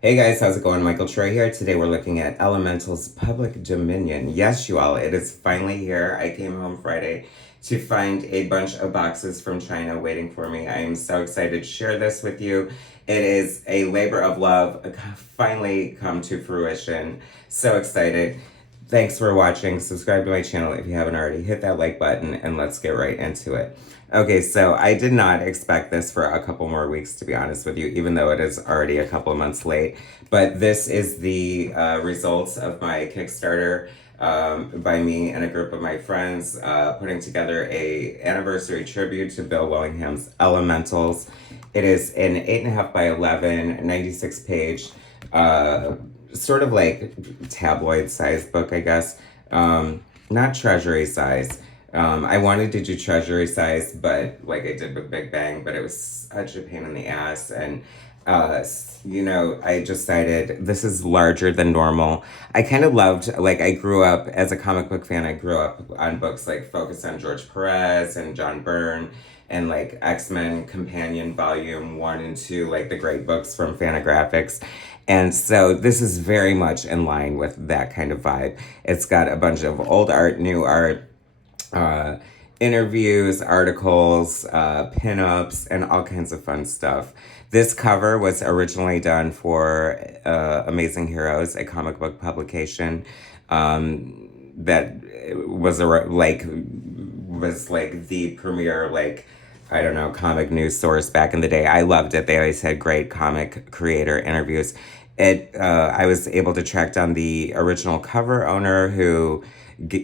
Hey guys, how's it going? Michael Troy here. Today we're looking at Elemental's Public Dominion. Yes, you all, it is finally here. I came home Friday to find a bunch of boxes from China waiting for me. I am so excited to share this with you. It is a labor of love, finally come to fruition. So excited. Thanks for watching. Subscribe to my channel if you haven't already. Hit that like button and let's get right into it. Okay, so I did not expect this for a couple more weeks, to be honest with you, even though it is already a couple of months late. But this is the results of my Kickstarter by me and a group of my friends putting together a anniversary tribute to Bill Willingham's Elementals. It is an 8.5 by 11, 96 page, sort of like tabloid size book, I guess. Not treasury size. I wanted to do treasury size, but like I did with Big Bang, but it was such a pain in the ass. And, I decided this is larger than normal. I kind of loved, like, I grew up as a comic book fan. I grew up on books like Focus on George Perez and John Byrne and like X-Men Companion Volume 1 and 2, like the great books from Fantagraphics. And so this is very much in line with that kind of vibe. It's got a bunch of old art, new art, uh, interviews, articles, pinups, and all kinds of fun stuff. This cover was originally done for Amazing Heroes, a comic book publication that was like the premier I don't know, comic news source back in the day. I loved it. They always had great comic creator interviews. I was able to track down the original cover owner who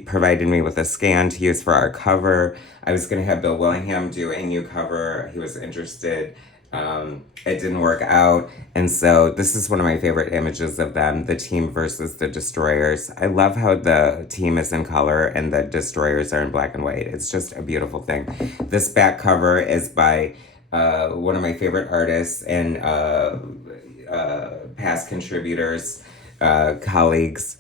provided me with a scan to use for our cover. I was going to have Bill Willingham do a new cover. He was interested. It didn't work out. And so this is one of my favorite images of them, the team versus the destroyers. I love how the team is in color and the destroyers are in black and white. It's just a beautiful thing. This back cover is by one of my favorite artists and past contributors, colleagues,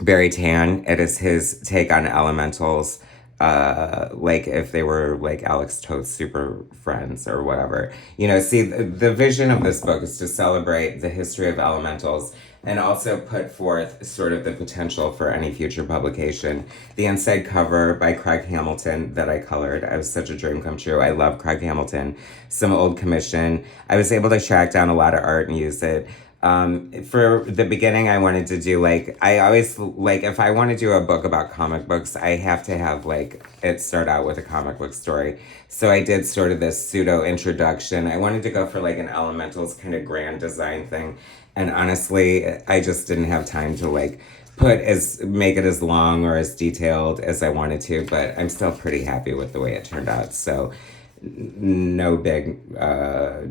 Barry Tan. It is his take on elementals, like if they were like Alex Toth's super friends or whatever. See, the vision of this book is to celebrate the history of elementals and also put forth sort of the potential for any future publication. The inside cover by Craig Hamilton that I colored. I was such a dream come true. I love Craig Hamilton. Some old commission. I was able to track down a lot of art and use it. For the beginning, I wanted to do I always if I want to do a book about comic books, I have to have it start out with a comic book story. So I did sort of this pseudo introduction. I wanted to go for an elementals kind of grand design thing. And honestly, I just didn't have time to make it as long or as detailed as I wanted to, but I'm still pretty happy with the way it turned out. So no big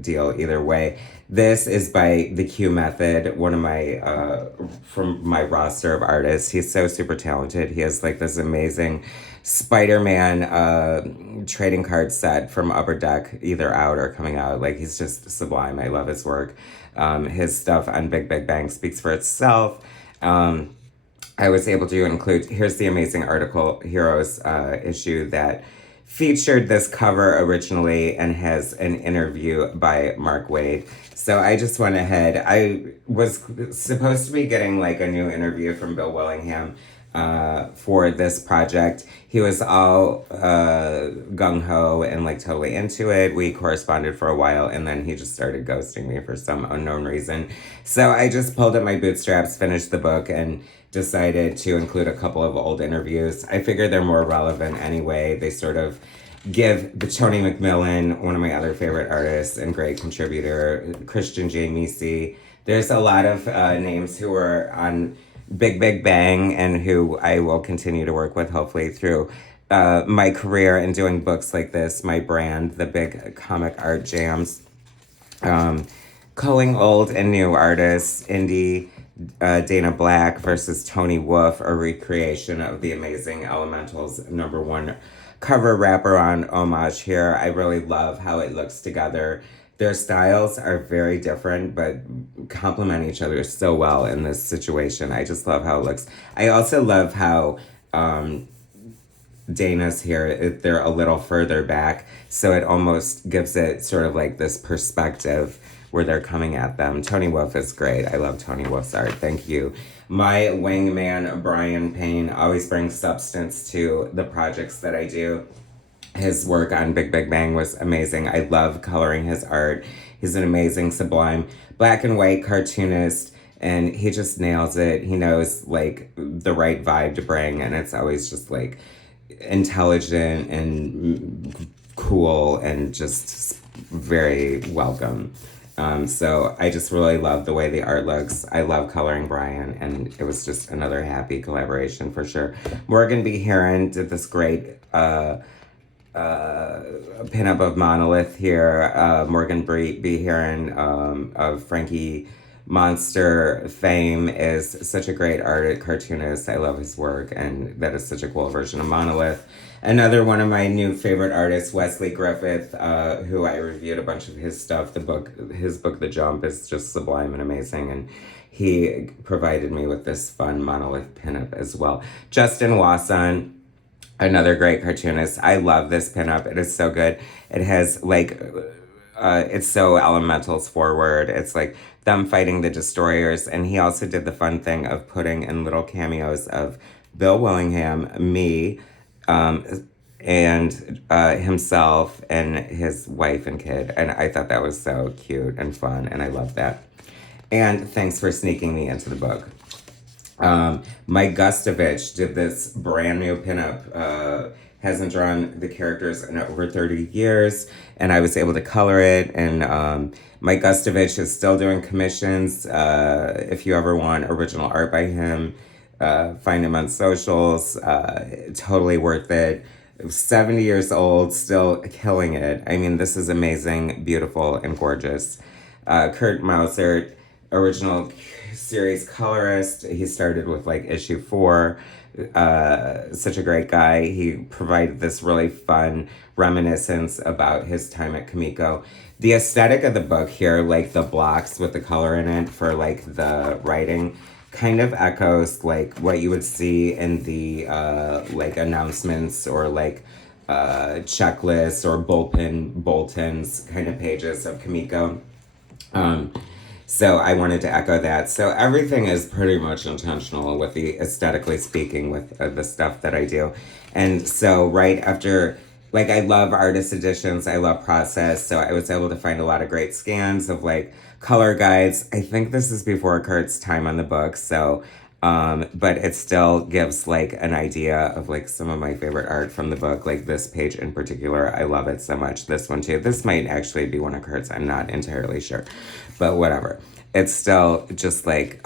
deal either way. This is by the Q Method, one of my from my roster of artists. He's so super talented. He has this amazing Spider-Man trading card set from Upper Deck, either out or coming out. He's just sublime. I love his work. His stuff on Big Bang speaks for itself. I was able to include, here's the amazing article, Heroes issue that featured this cover originally and has an interview by Mark Waid. So I just went ahead. I was supposed to be getting a new interview from Bill Willingham for this project. He was all gung-ho and totally into it. We corresponded for a while and then he just started ghosting me for some unknown reason. So I just pulled up my bootstraps, finished the book, and decided to include a couple of old interviews. I figured they're more relevant anyway. They sort of give the Tony McMillan, one of my other favorite artists and great contributor, Christian J. Misi. There's a lot of names who are on Big Bang and who I will continue to work with hopefully through my career in doing books like this, my brand, the big comic art jams. Culling old and new artists, indie, Dana Black versus Tony Wolf, a recreation of the amazing Elementals #1 cover wraparound homage here. I really love how it looks together. Their styles are very different, but complement each other so well in this situation. I just love how it looks. I also love how Dana's here, they're a little further back, so it almost gives it sort of this perspective where they're coming at them. Tony Wolf is great. I love Tony Wolf's art. Thank you. My wingman, Brian Payne, always brings substance to the projects that I do. His work on Big Big Bang was amazing. I love coloring his art. He's an amazing, sublime, black and white cartoonist, and he just nails it. He knows like the right vibe to bring, and it's always just like intelligent and cool and just very welcome. So I just really love the way the art looks. I love coloring Brian, and it was just another happy collaboration for sure. Morgan B. Heron did this great pinup of Monolith here. Morgan B. Heron of Frankie Monster fame is such a great cartoonist. I love his work, and that is such a cool version of Monolith. Another one of my new favorite artists, Wesley Griffith, who I reviewed a bunch of his stuff. His book, The Jump, is just sublime and amazing, and he provided me with this fun Monolith pinup as well. Justin Wasson, another great cartoonist. I love this pinup. It is so good. It has like, it's so elementals forward. It's like them fighting the destroyers. And he also did the fun thing of putting in little cameos of Bill Willingham, me, and himself and his wife and kid. And I thought that was so cute and fun. And I love that. And thanks for sneaking me into the book. Mike Gustovich did this brand new pinup, hasn't drawn the characters in over 30 years, and I was able to color it, and Mike Gustovich is still doing commissions. If you ever want original art by him, find him on socials. Totally worth it. 70 years old, still killing it. I mean, this is amazing, beautiful, and gorgeous. Kurt Mausert, original series colorist. He started with like issue 4. Such a great guy. He provided this really fun reminiscence about his time at Kamiko. The aesthetic of the book here, like the blocks with the color in it for like the writing, kind of echoes like what you would see in the like announcements or like checklists or Bolton's kind of pages of Kamiko. So I wanted to echo that. So everything is pretty much intentional with the aesthetically speaking with the stuff that I do. And so right after, like I love artist editions, I love process. So I was able to find a lot of great scans of like color guides. I think this is before Kurt's time on the book. So, but it still gives like an idea of like some of my favorite art from the book. Like this page in particular, I love it so much. This one too. This might actually be one of Kurt's. I'm not entirely sure. But whatever. It's still just like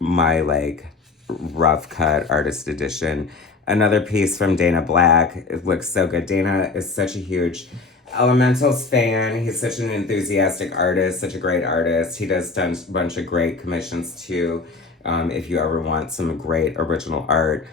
my like rough cut artist edition. Another piece from Dana Black. It looks so good. Dana is such a huge Elementals fan. He's such an enthusiastic artist, such a great artist. He does a bunch of great commissions too. If you ever want some great original art.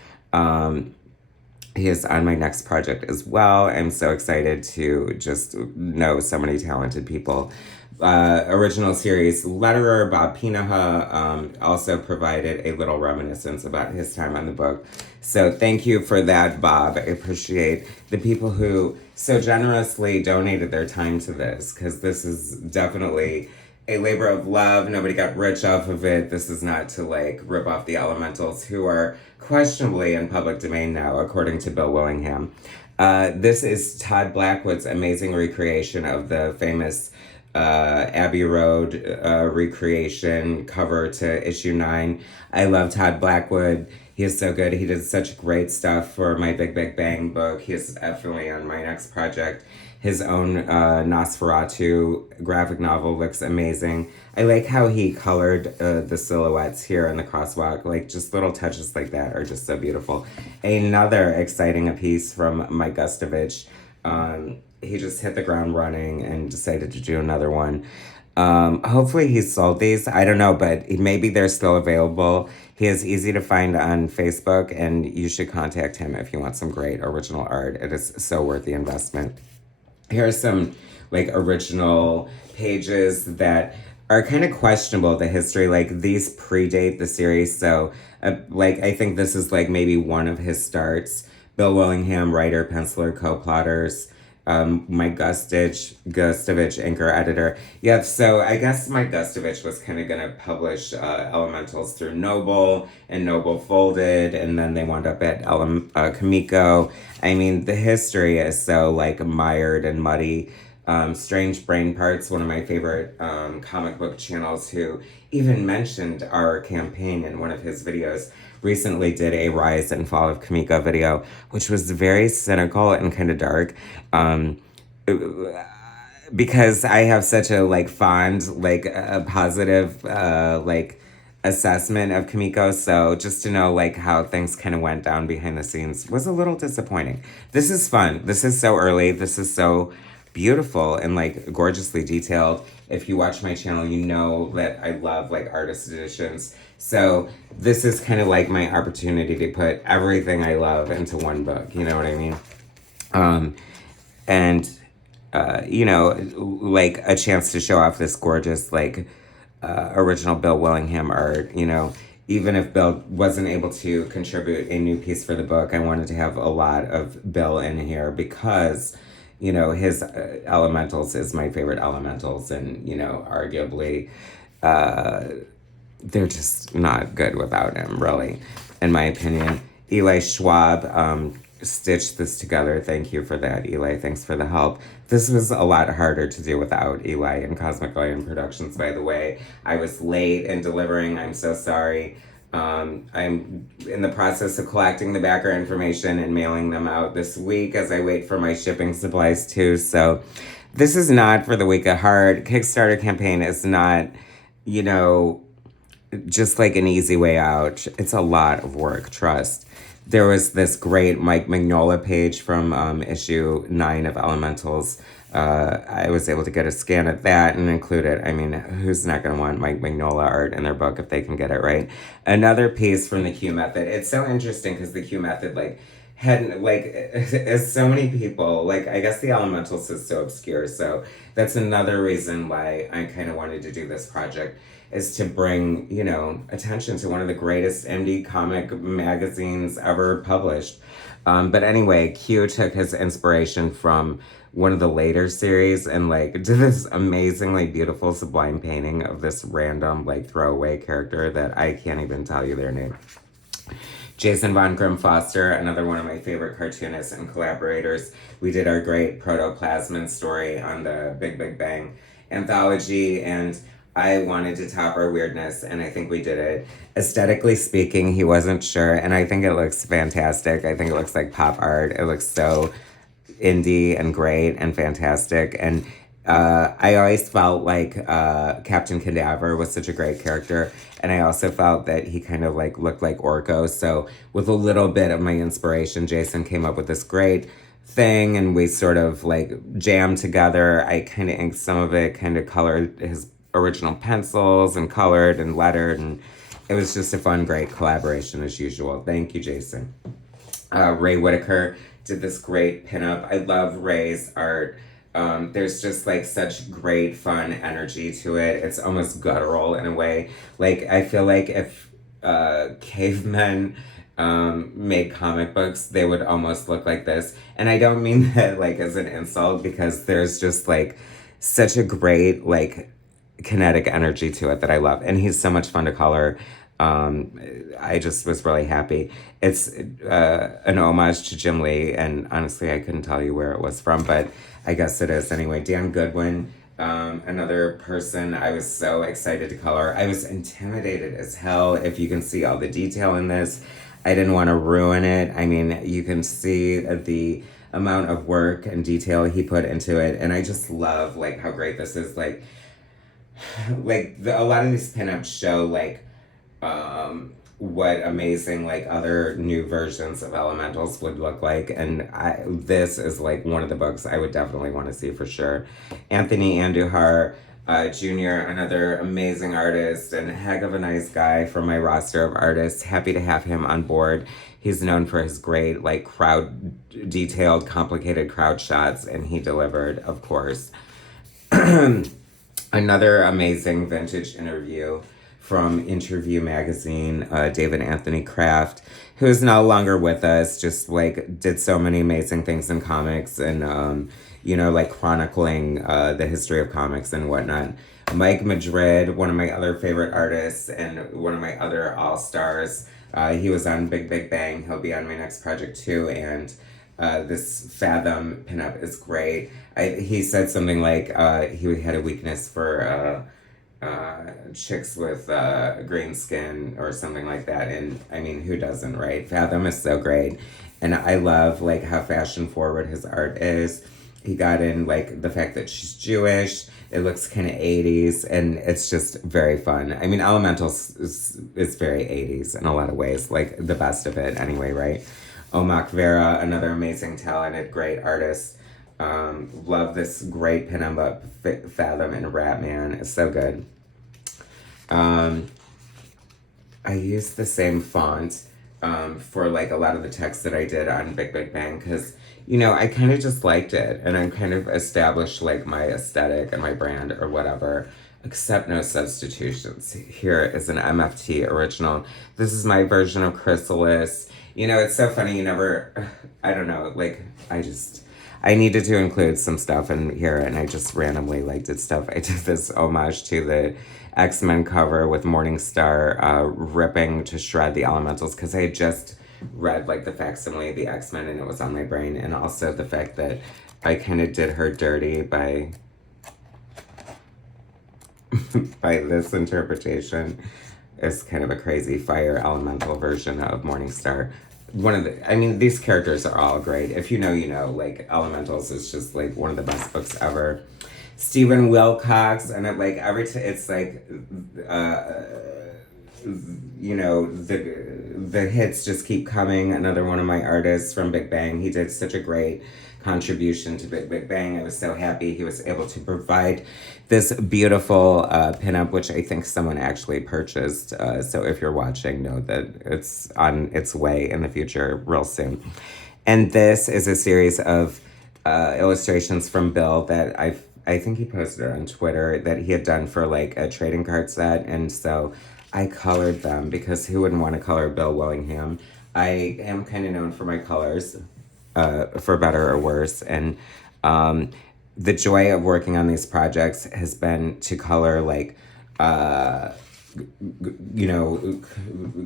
He is on my next project as well. I'm so excited to just know so many talented people. Original series letterer Bob Pinaha also provided a little reminiscence about his time on the book. So thank you for that, Bob. I appreciate the people who so generously donated their time to this, because this is definitely a labor of love. Nobody got rich off of it. This is not to like rip off the elementals who are questionably in public domain now, according to Bill Willingham. This is Todd Blackwood's amazing recreation of the famous Abbey Road recreation cover to issue 9. I love Todd Blackwood. He is so good. He did such great stuff for my Big Big Bang book. He is definitely on my next project. His own Nosferatu graphic novel looks amazing. I like how he colored the silhouettes here in the crosswalk. Like, just little touches like that are just so beautiful. Another exciting piece from Mike Gustovich. He just hit the ground running and decided to do another one. Hopefully he sold these. I don't know, but maybe they're still available. He is easy to find on Facebook, and you should contact him if you want some great original art. It is so worth the investment. Here are some like original pages that are kind of questionable, the history. Like these predate the series. So like I think this is like maybe one of his starts. Bill Willingham, writer, penciler, co-plotters. Mike Gustovich, anchor editor. Yeah, so I guess Mike Gustovich was kind of going to publish Elementals through Noble, and Noble folded, and then they wound up at Kamiko. I mean, the history is so like mired and muddy. Strange Brain Parts, one of my favorite comic book channels, who even mentioned our campaign in one of his videos, recently did a Rise and Fall of Kamiko video, which was very cynical and kind of dark. Because I have such a like fond, like a positive, like assessment of Kamiko. So just to know like how things kind of went down behind the scenes was a little disappointing. This is fun. This is so early. This is so beautiful and like gorgeously detailed. If you watch my channel, you know that I love like artist editions. So this is kind of like my opportunity to put everything I love into one book. You know what I mean? And you know, like a chance to show off this gorgeous like original Bill Willingham art. You know, even if Bill wasn't able to contribute a new piece for the book, I wanted to have a lot of Bill in here because, you know, his Elementals is my favorite Elementals, and, you know, arguably they're just not good without him, really, in my opinion. Eli Schwab stitched this together. Thank you for that, Eli. Thanks for the help. This was a lot harder to do without Eli and Cosmic Lion Productions, by the way. I was late in delivering. I'm so sorry. I'm in the process of collecting the backer information and mailing them out this week as I wait for my shipping supplies too. So this is not for the weak at heart. Kickstarter campaign is not, you know, just like an easy way out. It's a lot of work, trust. There was this great Mike Mignola page from issue 9 of Elementals. I was able to get a scan at that and include it. I mean, who's not going to want Mike Mignola art in their book if they can get it right? Another piece from the Q Method. It's so interesting because the Q Method, like, had, like, as so many people, like, I guess the Elementals is so obscure. So that's another reason why I kind of wanted to do this project, is to bring, you know, attention to one of the greatest indie comic magazines ever published. But anyway, Q took his inspiration from one of the later series and like did this amazingly beautiful sublime painting of this random like throwaway character that I can't even tell you their name. Jason Von Grimm Foster, another one of my favorite cartoonists and collaborators. We did our great Protoplasmin story on the Big Big Bang anthology, and I wanted to top our weirdness, and I think we did it. Aesthetically speaking, he wasn't sure, and I think it looks fantastic. I think it looks like pop art. It looks so indie and great and fantastic. And I always felt like Captain Cadaver was such a great character, and I also felt that he kind of like looked like Orko. So with a little bit of my inspiration, Jason came up with this great thing, and we sort of like jammed together. I kind of inked some of it, kind of colored his original pencils and colored and lettered, and it was just a fun, great collaboration as usual. Thank you, Jason. Ray Whitaker did this great pinup. I love Ray's art. There's just like such great fun energy to it. It's almost guttural in a way. Like I feel like if cavemen made comic books, they would almost look like this. And I don't mean that like as an insult, because there's just like such a great like kinetic energy to it that I love. And he's so much fun to color. I just was really happy. It's an homage to Jim Lee, and honestly, I couldn't tell you where it was from, but I guess it is. Anyway, Dan Goodwin, another person I was so excited to color. I was intimidated as hell, if you can see all the detail in this. I didn't want to ruin it. I mean, you can see the amount of work and detail he put into it, and I just love like how great this is. Like a lot of these pinups show like what amazing like other new versions of Elementals would look like, and this is like one of the books I would definitely want to see for sure. Anthony Andujar Jr., another amazing artist and a heck of a nice guy from my roster of artists. Happy to have him on board. He's known for his great like crowd detailed complicated crowd shots, and he delivered, of course. Another amazing vintage interview from Interview Magazine, David Anthony Kraft, who is no longer with us, just like did so many amazing things in comics, and like chronicling the history of comics and whatnot. Mike Madrid, one of my other favorite artists and one of my other all-stars. He was on Big Big Bang. He'll be on my next project too. And this Fathom pinup is great. He said something like he had a weakness for chicks with green skin or something like that. And I mean, who doesn't, right? Fathom is so great. And I love like how fashion forward his art is. He got in like the fact that she's Jewish. It looks kind of 80s, and it's just very fun. I mean, Elementals is very 80s in a lot of ways, like the best of it anyway, right? Omak Vera, another amazing, talented, great artist. Love this great pinup Fathom and Ratman. It's so good. I used the same font for like a lot of the text that I did on Big Big Bang because, I kind of just liked it, and I kind of established like my aesthetic and my brand or whatever. Accept no substitutions. Here is an MFT original. This is my version of Chrysalis. It's so funny. I don't know, like, I needed to include some stuff in here, and I just randomly did stuff. I did this homage to the X-Men cover with Morningstar ripping to shred the Elementals, because I had just read like the facsimile of the X-Men and it was on my brain, and also the fact that I kind of did her dirty by by this interpretation. Is kind of a crazy fire elemental version of Morningstar. These characters are all great. If you know, like Elementals is just like one of the best books ever. Stephen Wilcox, and it's like the hits just keep coming. Another one of my artists from Big Bang. He did such a great contribution to Big Big Bang. I was so happy he was able to provide this beautiful pinup, which I think someone actually purchased. So if you're watching, know that it's on its way in the future real soon. And this is a series of illustrations from Bill that I think he posted it on Twitter that he had done for like a trading card set. And so I colored them because who wouldn't want to color Bill Willingham? I am kind of known for my colors, for better or worse. And the joy of working on these projects has been to color like,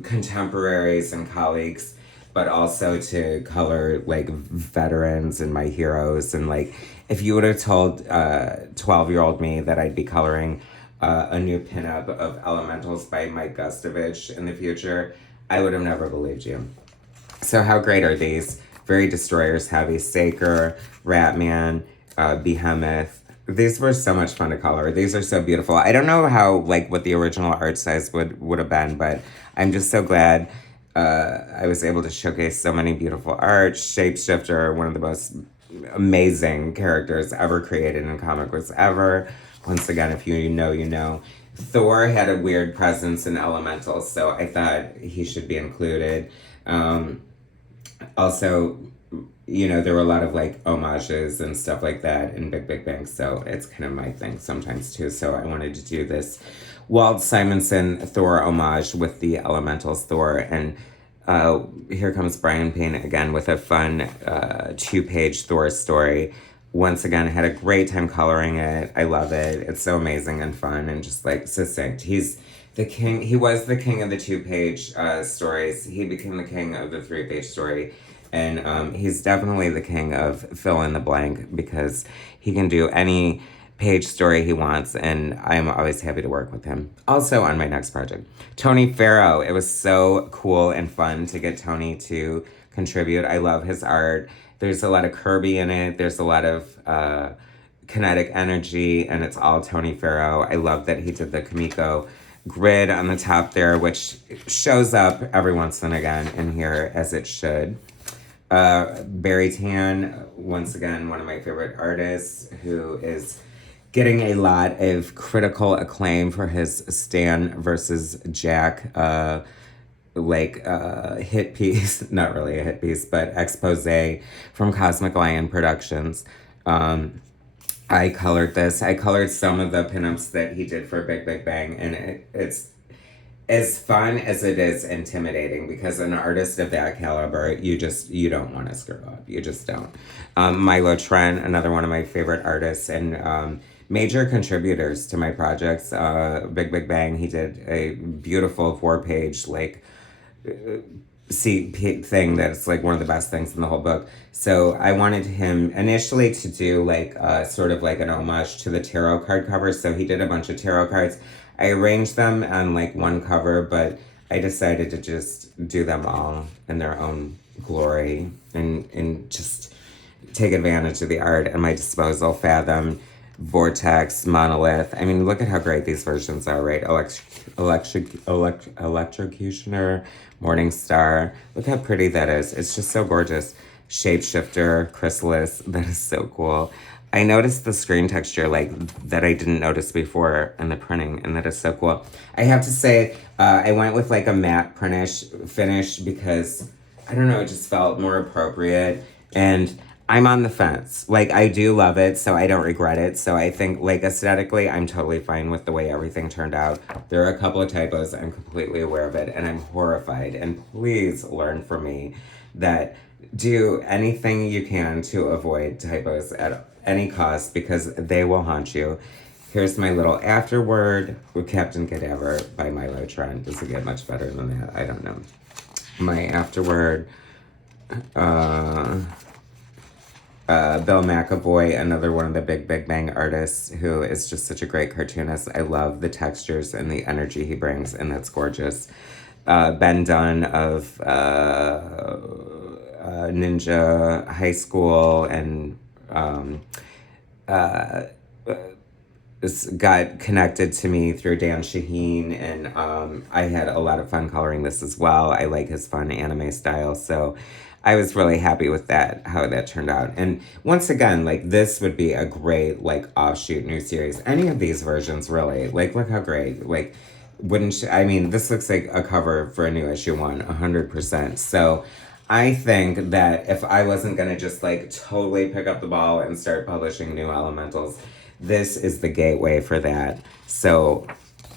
contemporaries and colleagues, but also to color like veterans and my heroes. And like, if you would have told 12-year-old me that I'd be coloring a new pinup of Elementals by Mike Gustovich in the future, I would have never believed you. So how great are these? Very Destroyers heavy. Saker, Ratman, Behemoth. These were so much fun to color. These are so beautiful. I don't know how, what the original art size would have been, but I'm just so glad I was able to showcase so many beautiful art. Shapeshifter, one of the most amazing characters ever created in comic books ever. Once again, if you know, you know. Thor had a weird presence in Elementals, so I thought he should be included. Also, there were a lot of homages and stuff like that in Big Big Bang, so it's kind of my thing sometimes too. So I wanted to do this Walt Simonson Thor homage with the Elementals Thor. And here comes Brian Payne again with a fun 2-page Thor story. Once again, I had a great time coloring it. I love it. It's so amazing and fun and just succinct. He's the king. He was the king of the 2-page stories. He became the king of the 3-page story. And he's definitely the king of fill in the blank because he can do any page story he wants, and I'm always happy to work with him. Also on my next project, Tony Farrow. It was so cool and fun to get Tony to contribute. I love his art. There's a lot of Kirby in it. There's a lot of kinetic energy, and it's all Tony Farrow. I love that he did the Kamiko grid on the top there, which shows up every once and again in here, as it should. Barry Tan, once again, one of my favorite artists, who is getting a lot of critical acclaim for his Stan versus Jack hit piece, not really a hit piece, but expose from Cosmic Lion Productions. I colored this. I colored some of the pinups that he did for Big Big Bang, and as fun as it is intimidating, because an artist of that caliber, you don't want to screw up. You just don't. Milo Trent, another one of my favorite artists and major contributors to my projects. Big Big Bang, he did a beautiful 4-page like thing that's like one of the best things in the whole book. So I wanted him initially to do like sort of like an homage to the tarot card covers. So he did a bunch of tarot cards. I arranged them on like one cover, but I decided to just do them all in their own glory and just take advantage of the art at my disposal. Fathom, Vortex, Monolith. I mean, look at how great these versions are, right? Electrocutioner, Morning Star. Look how pretty that is. It's just so gorgeous. Shapeshifter, Chrysalis. That is so cool. I noticed the screen texture like that I didn't notice before in the printing, and that is so cool. I have to say, I went with like a matte finish because I don't know, it just felt more appropriate. And I'm on the fence. Like, I do love it, so I don't regret it. So I think, like, aesthetically, I'm totally fine with the way everything turned out. There are a couple of typos. I'm completely aware of it, and I'm horrified. And please learn from me that do anything you can to avoid typos at any cost, because they will haunt you. Here's my little afterword with Captain Cadaver by Milo Trent. Does it get much better than that? I don't know. My afterword... Bill McAvoy, another one of the Big Big Bang artists, who is just such a great cartoonist. I love the textures and the energy he brings, and that's gorgeous. Ben Dunn of Ninja High School, and this got connected to me through Dan Shaheen, and I had a lot of fun coloring this as well. I like his fun anime style, so I was really happy with that, how that turned out. And once again, like, this would be a great, like, offshoot new series. Any of these versions, really. Like, look how great. Like, I mean, this looks like a cover for a new issue 100%. So I think that if I wasn't going to just, like, totally pick up the ball and start publishing new elementals, this is the gateway for that. So,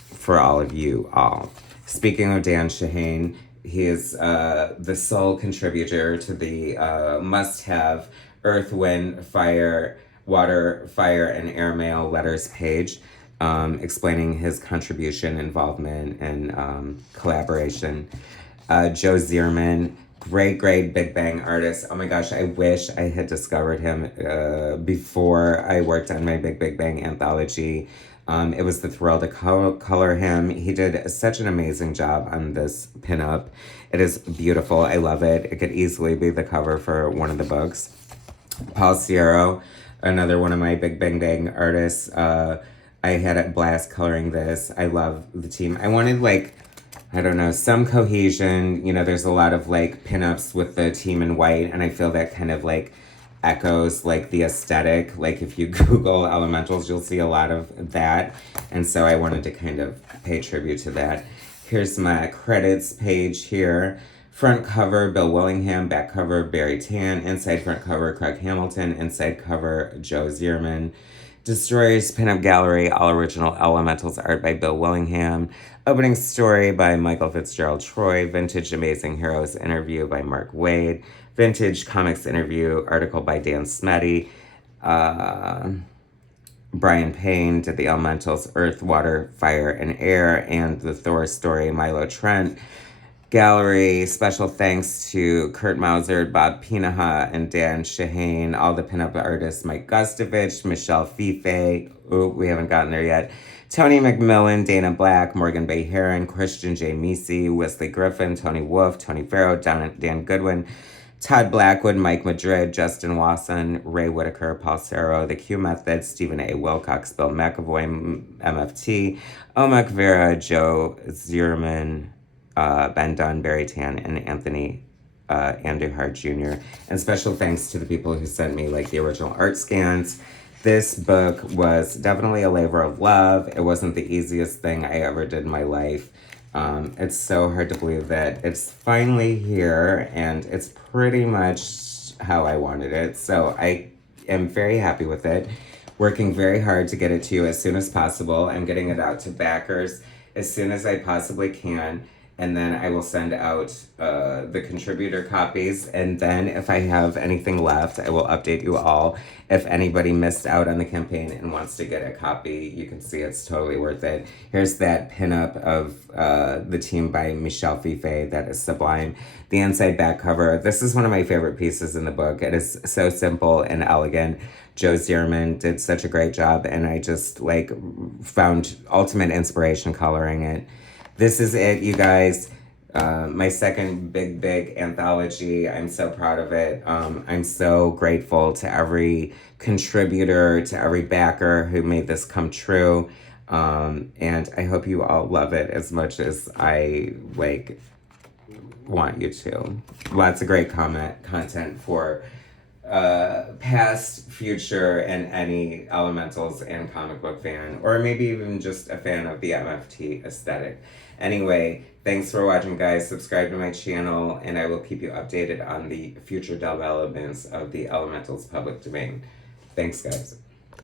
for all of you all. Speaking of Dan Shaheen, he is the sole contributor to the must-have Earth, Wind, Fire, Water, Fire, and Airmail letters page, explaining his contribution, involvement, and collaboration. Joe Zierman, great Big Bang artist. Oh my gosh, I wish I had discovered him before I worked on my Big Bang anthology. It was the thrill to color him. He did such an amazing job on this pinup. It is beautiful. I love it. It could easily be the cover for one of the books. Paul Sierra, another one of my Big Bang Bang artists. I had a blast coloring this. I love the team. I wanted, like, I don't know, some cohesion. You know, there's a lot of, like, pinups with the team in white, and I feel that kind of, like, echoes like the aesthetic. Like, if you Google elementals, you'll see a lot of that, and so I wanted to kind of pay tribute to that. Here's my credits page here. Front cover, Bill Willingham. Back cover, Barry Tan. Inside front cover, Craig Hamilton. Inside cover, Joe Zierman. Destroyers Pinup Gallery, all original elementals art by Bill Willingham. Opening story by MichaelFitzTroytv. Vintage Amazing Heroes interview by Mark Wade. Vintage Comics interview article by Dan Smetty. Brian Payne did the elementals Earth, Water, Fire, and Air, and the Thor story, Milo Trent. Gallery, special thanks to Kurt Mauser, Bob Pinaha, and Dan Shaheen, all the pinup artists, Mike Gustovich, Michelle Fife, we haven't gotten there yet, Tony McMillan, Dana Black, Morgan Bay Heron, Christian J. Meese, Wesley Griffin, Tony Wolf, Tony Farrow, Dan Goodwin, Todd Blackwood, Mike Madrid, Justin Wasson, Ray Whitaker, Paul Serro, The Q Method, Stephen A. Wilcox, Bill McAvoy, MFT, Omak Vera, Joe Zierman, Ben Dunn, Barry Tan, and Anthony Andujar Jr. And special thanks to the people who sent me, like, the original art scans. This book was definitely a labor of love. It wasn't the easiest thing I ever did in my life. It's so hard to believe that it's finally here, and it's pretty much how I wanted it. So I am very happy with it. Working very hard to get it to you as soon as possible. I'm getting it out to backers as soon as I possibly can. And then I will send out the contributor copies. And then if I have anything left, I will update you all. If anybody missed out on the campaign and wants to get a copy, you can see it's totally worth it. Here's that pinup of the team by MichaelFitzTroytv that is sublime. The inside back cover. This is one of my favorite pieces in the book. It is so simple and elegant. Joe Zierman did such a great job, and I just like found ultimate inspiration coloring it. This is it, you guys. My second big anthology. I'm so proud of it. I'm so grateful to every contributor, to every backer who made this come true. And I hope you all love it as much as I want you to. Lots of great content for past, future, and any elementals and comic book fan, or maybe even just a fan of the MFT aesthetic. Anyway, thanks for watching, guys. Subscribe to my channel, and I will keep you updated on the future developments of the elementals public domain. Thanks, guys.